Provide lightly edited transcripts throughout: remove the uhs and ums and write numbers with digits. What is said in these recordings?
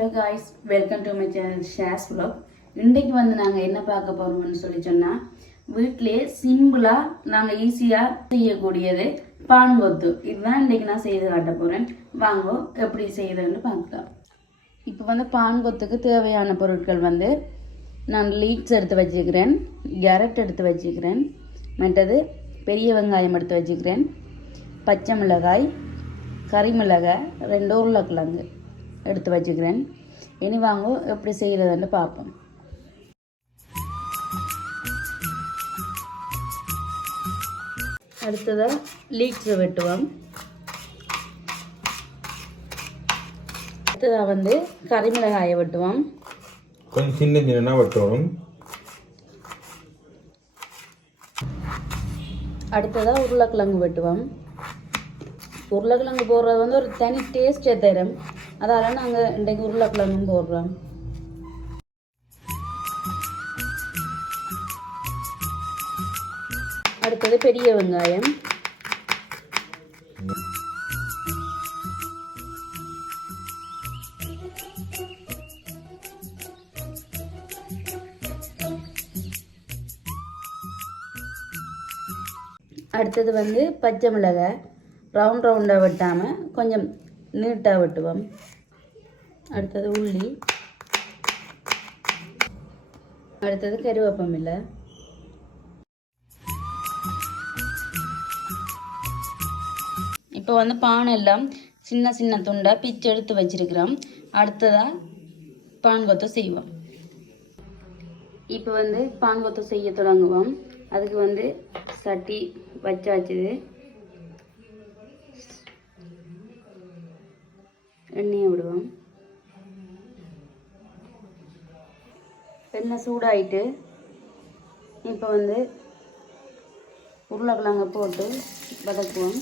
Hello guys, welcome to my channel shares vlog. இன்றைக்கு வந்து நாங்கள் என்ன பார்க்க போகிறோம்னு சொன்னால் வீட்டிலே சிம்பிளாக நாங்கள் ஈஸியாக செய்யக்கூடியது பான்கொத்து. இதுதான் இன்றைக்கி நான் செய்து காட்ட போகிறேன். வாங்கோ எப்படி செய்யுதுன்னு பார்க்கலாம். இப்போ வந்து பான்கொத்துக்கு தேவையான பொருட்கள் வந்து நான் லீக்ஸ் எடுத்து வச்சுக்கிறேன், கேரட் எடுத்து வச்சுக்கிறேன், மற்றது பெரிய வெங்காயம் எடுத்து வச்சுக்கிறேன், பச்சை மிளகாய், கறி மிளகாய், 2 உருளைக்கிழங்கு எடுத்து வச்சுக்கிறேன். இனி வாங்க எப்படி செய்கிறதுன்னு பார்ப்போம். அடுத்ததாக லீக்ஸ் வெட்டுவோம். அடுத்ததாக வந்து கறி மிளகாயை வெட்டுவோம். கொஞ்சம் சின்ன சின்ன வெட்டுவோம். அடுத்ததாக உருளைக்கிழங்கு வெட்டுவோம். உருளைக்கிழங்கு போடுறது வந்து ஒரு தனி டேஸ்ட்டே தரும். அதால் நாங்கள் இன்றைக்கு உருளைக்கிழங்கும் போடுறோம். அடுத்தது பெரிய வெங்காயம், அடுத்தது வந்து பச்சை மிளகாய் ரவுண்டாக வெட்டாமல் கொஞ்சம் நீட்டாக வெட்டுவோம். அடுத்தது உள்ளி, அடுத்தது கருவேப்பமில்லை, இப்போ வந்து பானை எல்லாம் சின்ன சின்ன துண்டாக பிச்சு எடுத்து வச்சிருக்கிறோம். அடுத்ததாக பான்கொத்து செய்வோம். இப்போ வந்து பான்கொத்து செய்ய தொடங்குவோம். அதுக்கு வந்து சட்டி வச்சாச்சுது, எண்ணெயை விடுவோம். எண்ணெய் சூடாயிட்டு இப்போ வந்து உருளைக்கிழங்க போட்டு வதக்குவோம்.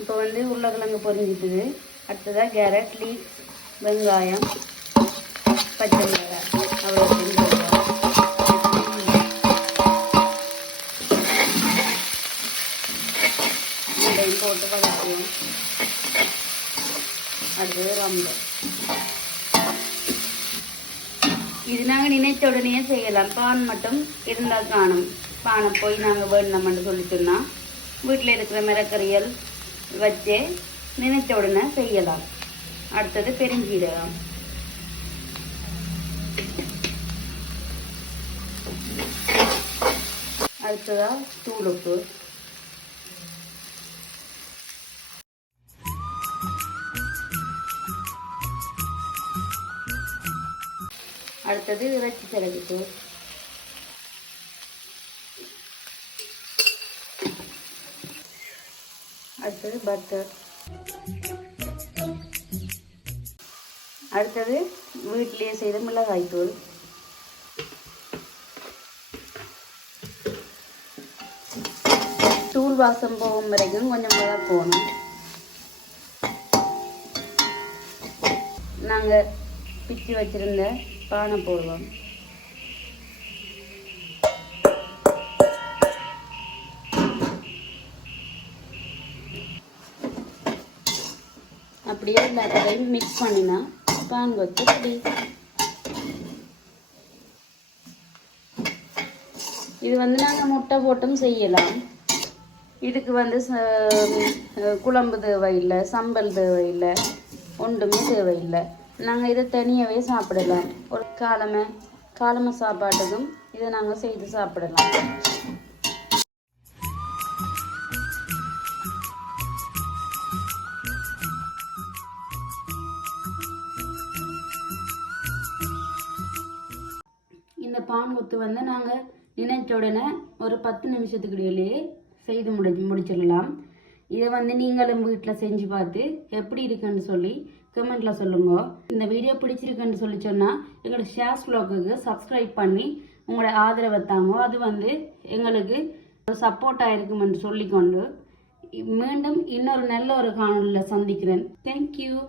இப்போ வந்து உருளைக்கிழங்கு பொரிஞ்சிட்டுது. அடுத்ததாக கேரட், லீக்ஸ், வெங்காயம், பச்சை மிளகாய் அவ்வளோ இதையும் போட்டு வதக்குவோம். அடுத்தது ரொம்ப இது நாங்கள் நினைச்ச உடனே செய்யலாம். பான் மட்டும் இருந்தால் காணும். பானை போய் நாங்கள் வேணும்னு சொல்லி சொன்னால் வீட்டில் இருக்கிற மிரக்கறியல் வச்சு நினைச்ச உடனே செய்யலாம். அடுத்தது பெருஞ்சீரகம், அடுத்ததா தூளுப்பு, அடுத்தது இறைச்சி சிறகுப்பு, அடுத்தது பட்டர், அடுத்தது வீட்டிலேயே செய்த மிளகாய்த்தூள், தூள் வாசம் போகும் வரைக்கும் கொஞ்சம் மிளகா போகணும். நாங்கள் பிச்சு வச்சிருந்த பானை போடுவோம். அப்படியே எல்லாத்தையும் மிக்ஸ் பண்ணினா பான்கொத்து ரெடி. இது வந்து நாங்கள் முட்டை போட்டும் செய்யலாம். இதுக்கு வந்து குழம்பு தேவையில்லை, சம்பல் தேவையில்லை, ஒன்றுமே தேவையில்லை. நாங்கள் இதை தனியாகவே சாப்பிடலாம். ஒரு காலமை சாப்பாட்டுக்கும் இதை நாங்கள் செய்து சாப்பிடலாம். இந்த பான்கொத்து வந்து நாங்கள் நினைச்ச உடனே ஒரு 10 நிமிஷத்துக்குள்ளேயே செய்து முடிச்சிடலாம். இதை வந்து நீங்களும் வீட்டில் செஞ்சு பார்த்து எப்படி இருக்குன்னு சொல்லி கமெண்ட்டில் சொல்லுங்க. இந்த வீடியோ பிடிச்சிருக்குன்னு சொல்லி சொன்னால் எங்களோட ஷேர்ஸ் vlogக்கு சப்ஸ்கிரைப் பண்ணி உங்களோட ஆதரவை தாங்க. அது வந்து எங்களுக்கு சப்போர்ட்டாக இருக்குமென்று சொல்லிக்கொண்டு மீண்டும் இன்னொரு நல்ல ஒரு காணொளியில் சந்திக்கிறேன். தேங்க்யூ.